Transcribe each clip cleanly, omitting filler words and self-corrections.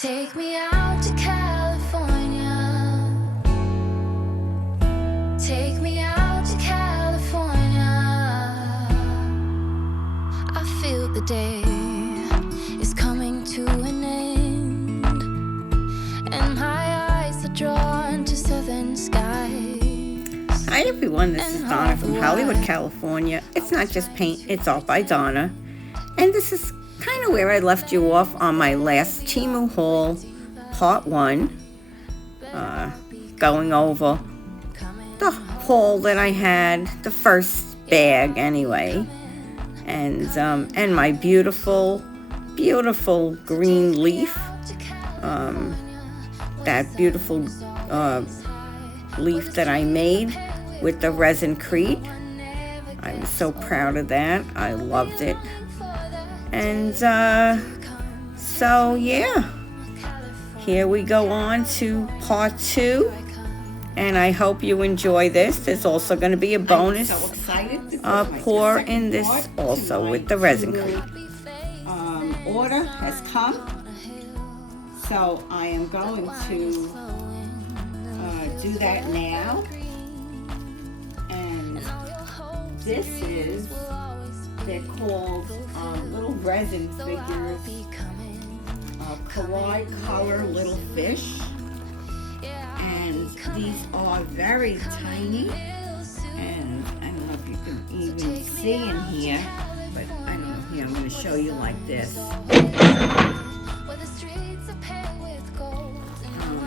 Take me out to California. Take me out to California. I feel the day is coming to an end, and my eyes are drawn to southern skies. Hi everyone, this is Donna from Hollywood, California. It's not just paint, it's art by Donna. And this is kind of where I left you off on my last TEMU haul, part 1. Going over the haul that I had, the first bag anyway. And my beautiful, beautiful green leaf. That beautiful leaf that I made with the Resin-crete. I'm so proud of that. I loved it. And so yeah, here we go on to part 2, and I hope you enjoy this. There's also going to be a bonus pour in this also with the Resin-crete. Order has come, so I am going to do that now. And this is, they're called little resin figures, kawaii color little fish, and these are very tiny, and I don't know if you can even see in here, but I don't know, here I'm going to show you like this.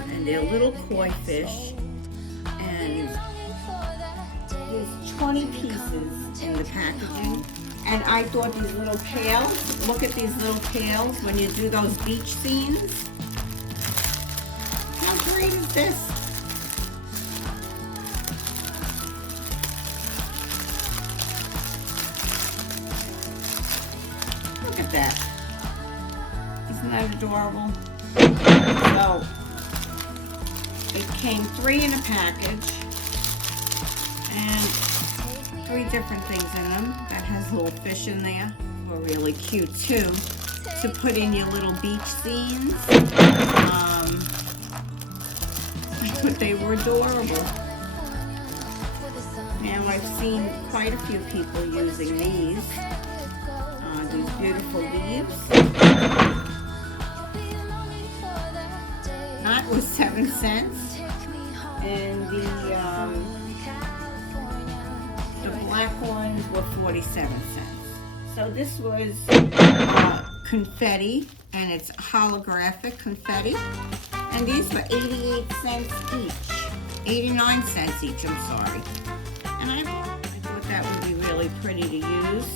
And they're little koi fish, and there's 20 pieces in the packaging. And I thought these little pails, look at these little pails when you do those beach scenes. How great is this? Look at that. Isn't that adorable? So, it came 3 in a package, and 3 different things in them. That has little fish in there. They're really cute too, to put in your little beach scenes. I thought they were adorable. Now I've seen quite a few people using these beautiful leaves. That was 7 cents, and the black ones were 47 cents. So this was confetti, and it's holographic confetti. And these were 88 cents each. 89 cents each, I'm sorry. And I thought that would be really pretty to use.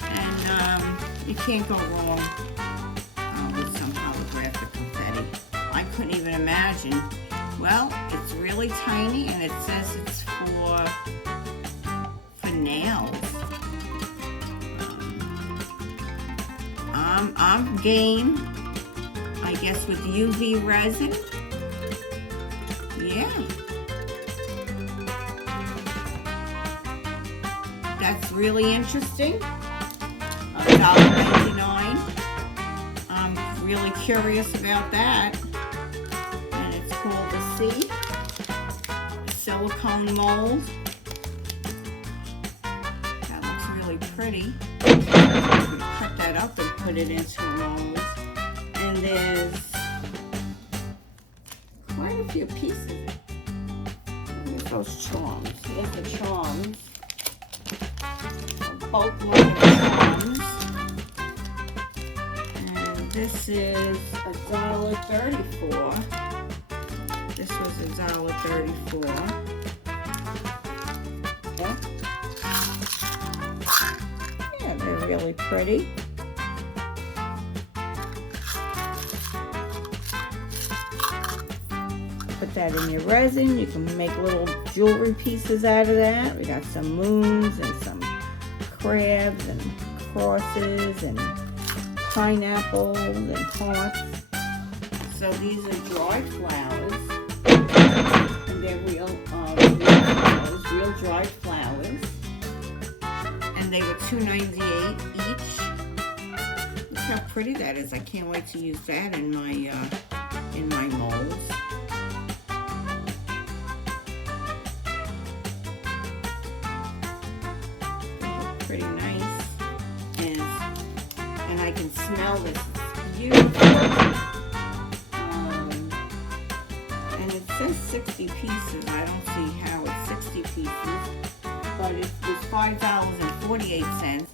And you can't go wrong with some holographic confetti. I couldn't even imagine. Well, it's really tiny, and it says it's for nails. I'm game, I guess, with UV resin. Yeah. That's really interesting. $1.99. I'm really curious about that. And it's called the C. Silicone mold. Pretty. I'm going to cut that up and put it into a mold. And there's quite a few pieces. Look at those charms. Here's the charms. Bulk load of charms. And this is $1.34. This was $1.34. Yeah. They're really pretty. Put that in your resin. You can make little jewelry pieces out of that. We got some moons and some crabs and crosses and pineapples and hearts. So these are dried flowers. And they're real flowers, real dried flowers. And they were $2.98 each. Look how how pretty that is. I can't wait to use that in my molds. They look pretty nice, and I can smell this. It's beautiful. And it says 60 pieces. I don't see how it's 60 pieces, but it was $5.48.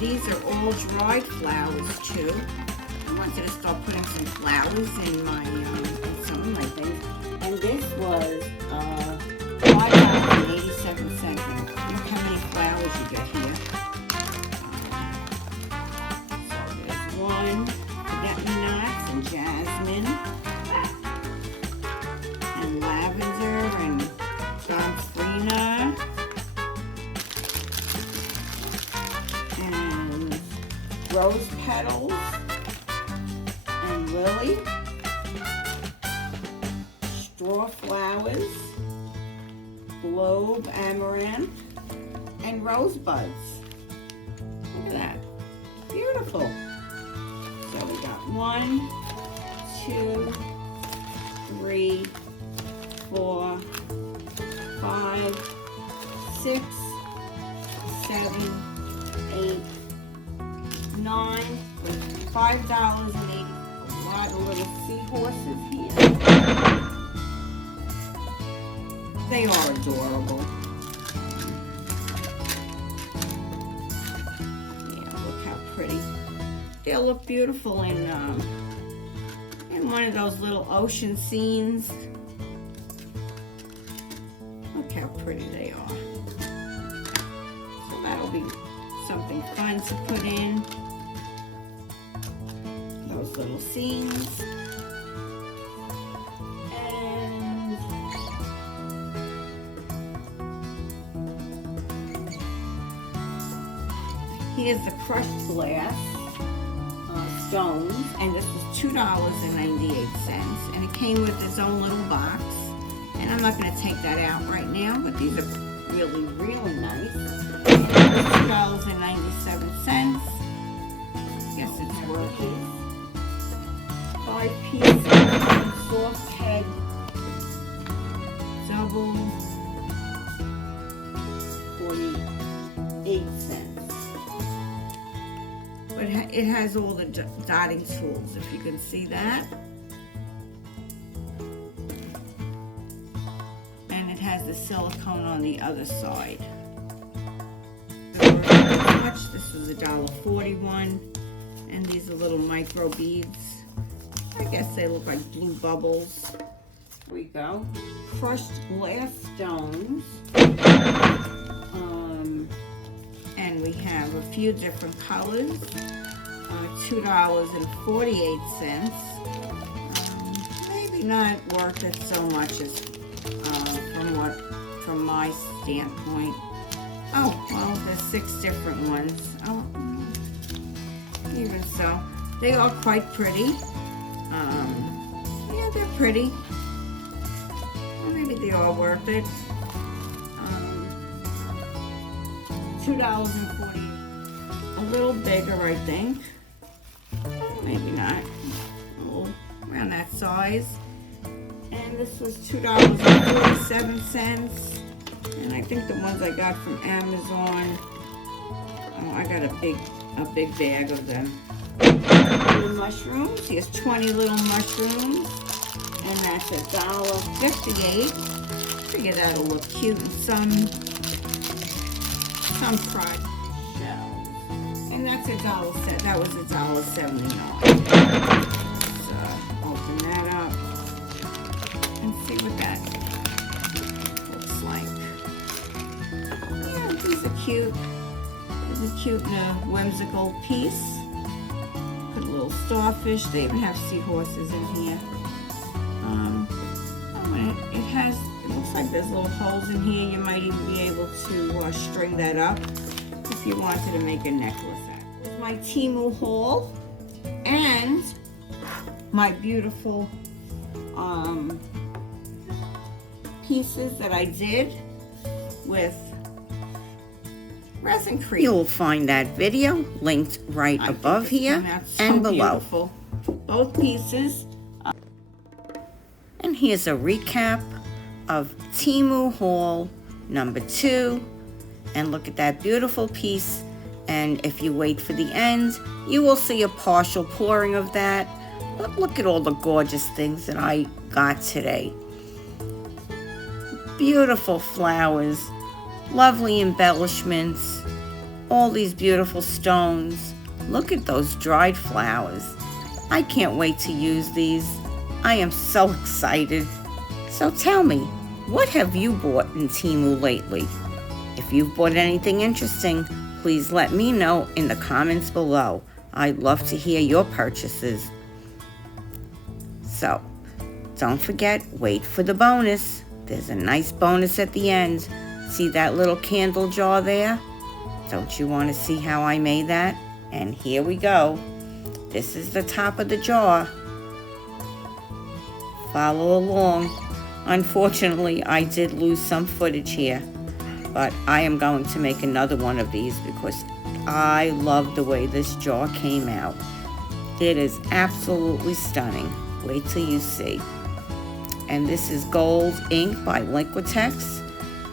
These are all dried flowers too. I wanted to start putting some flowers in my in some of my things. And this was $5.87. Look how many flowers you get here. So there's one forget-me-nots and jasmine and lavender and gomphrena. Rose petals and lily, straw flowers, globe amaranth, and rosebuds. Look at that. Beautiful. So we got 1, 2, 3, 4, 5, 6, 7, 8, 9, $5.80. A lot of little seahorses here. They are adorable. Yeah, look how pretty. They'll look beautiful in one of those little ocean scenes. Look how pretty they are. So that'll be something fun to put in. Those little scenes. And here's the crushed glass stones, and this was $2.98, and it came with its own little box. And I'm not going to take that out right now, but these are really, really nice. And it was $2.97. Guess it's worth it. 5 pieces, soft head, double, 48 cents. But it has all the dotting tools, if you can see that. And it has the silicone on the other side. This is $1.41, and these are little micro beads. I guess they look like blue bubbles. Here we go. Crushed glass stones. And we have a few different colors. $2.48. Maybe not worth it so much as from my standpoint. Oh, well, there's 6 different ones. Oh, even so, they are quite pretty. Yeah, they're pretty. Well, maybe they are worth it. $2.40. A little bigger, I think. Maybe not. Oh, around that size. And this was $2.47. And I think the ones I got from Amazon. Oh, I got a big bag of them. Little mushrooms. Here's 20 little mushrooms, and that's $1.58. Figure that'll look cute in some fried shells. And that's $1.79. That was $1.79. Let's open that up and see what that looks like. Yeah, these are cute. These are cute in a whimsical piece. Put a little starfish. They even have seahorses in here. It looks like there's little holes in here. You might even be able to string that up if you wanted to make a necklace out. Here's my TEMU haul and my beautiful pieces that I did with Resin-crete. You'll find that video linked right above here and below. Beautiful. Both pieces. And here's a recap of TEMU haul number 2. And look at that beautiful piece. And if you wait for the end, you will see a partial pouring of that. But look at all the gorgeous things that I got today. Beautiful flowers, lovely embellishments, all these beautiful stones. Look at those dried flowers. I can't wait to use these. I am so excited. So tell me, what have you bought in TEMU lately? If you've bought anything interesting, please let me know in the comments below. I'd love to hear your purchases. So, don't forget, wait for the bonus. There's a nice bonus at the end. See that little candle jar there? Don't you want to see how I made that? And here we go. This is the top of the jar. Follow along. Unfortunately, I did lose some footage here, but I am going to make another one of these because I love the way this jar came out. It is absolutely stunning. Wait till you see. And this is gold ink by Liquitex.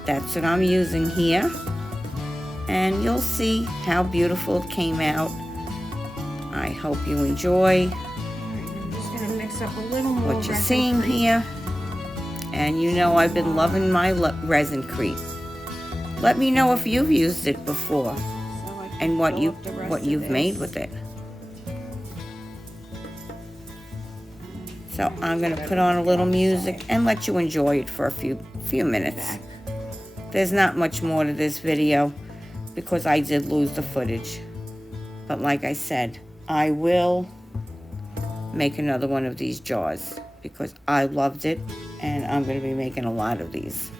That's what I'm using here. And you'll see how beautiful it came out. I hope you enjoy. I'm just going to mix up a little more what you're seeing here. And you know I've been loving my Resin-crete. Let me know if you've used it before and what you've made with it. So I'm going to put on a little music and let you enjoy it for a few minutes. There's not much more to this video because I did lose the footage. But like I said, I will make another one of these jars because I loved it and I'm going to be making a lot of these.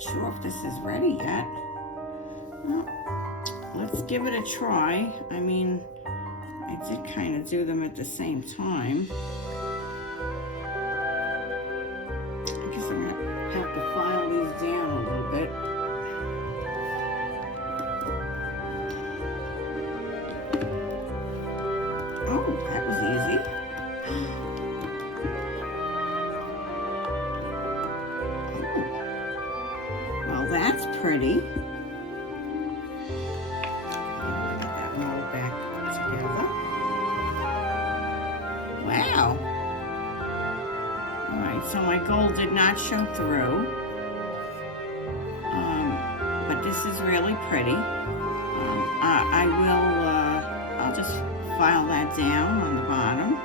Sure if this is ready yet. Well, let's give it a try. I mean, I did kind of do them at the same time. I guess I'm gonna have to file these down a little bit. Oh, that was easy. That's pretty. Get that roll back together. Alright, so my gold did not show through. But this is really pretty. I'll just file that down on the bottom.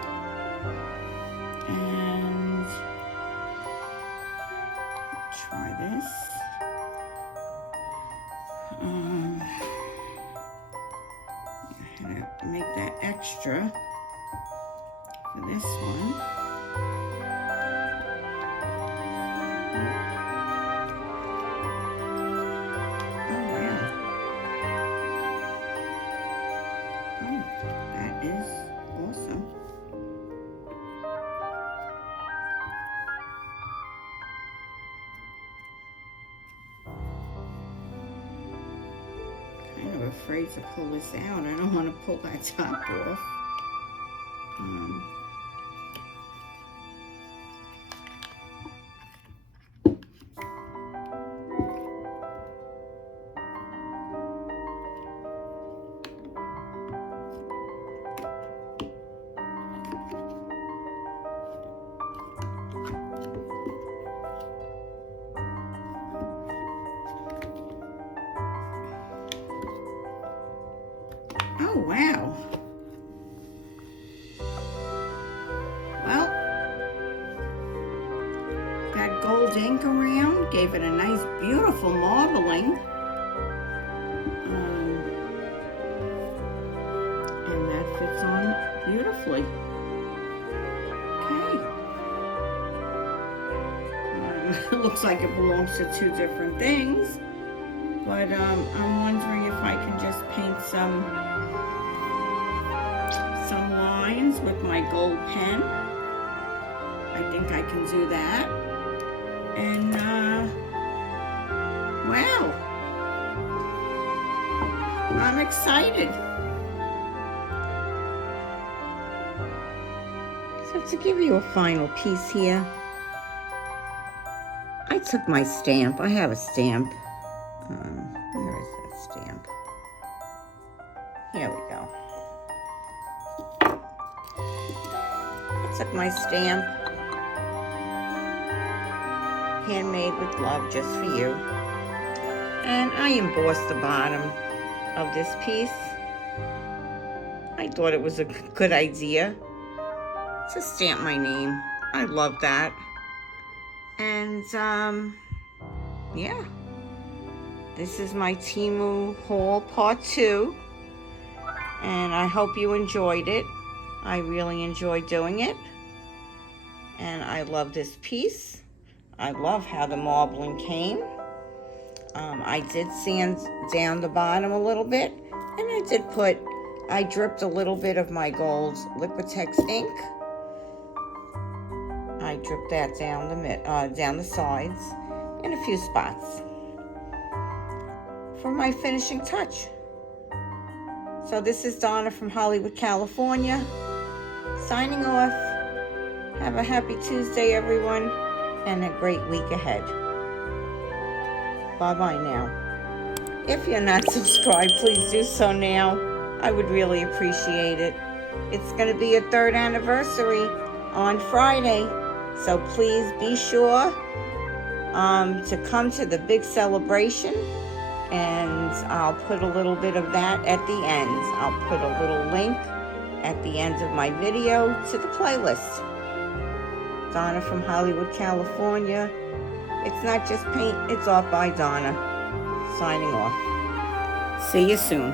And try this. I had to make that extra for this one. Afraid to pull this out. I don't want to pull that top off. Oh, wow. Well, got gold ink around, gave it a nice, beautiful marbling. And that fits on beautifully. Okay. It looks like it belongs to two different things. But I'm wondering if I can just paint some lines with my gold pen. I think I can do that. And wow, I'm excited. So to give you a final piece here, I took my stamp. I have a stamp. Where is that stamp? Here we go. Took my stamp, handmade with love just for you, and I embossed the bottom of this piece. I thought it was a good idea to stamp my name. I love that. And yeah, this is my TEMU haul part 2, and I hope you enjoyed it. I really enjoyed doing it, and I love this piece. I love how the marbling came. I did sand down the bottom a little bit, and I dripped a little bit of my gold Liquitex ink. I dripped that down the sides in a few spots for my finishing touch. So this is Donna from Hollywood, California, signing off. Have a happy Tuesday, everyone, and a great week ahead. Bye-bye now. If you're not subscribed, please do so now. I would really appreciate it. It's going to be a 3rd anniversary on Friday, so please be sure to come to the big celebration, and I'll put a little bit of that at the end. I'll put a little link at the end of my video to the playlist. Donna from Hollywood, California. It's not just paint, it's art by Donna. Signing off. See you soon.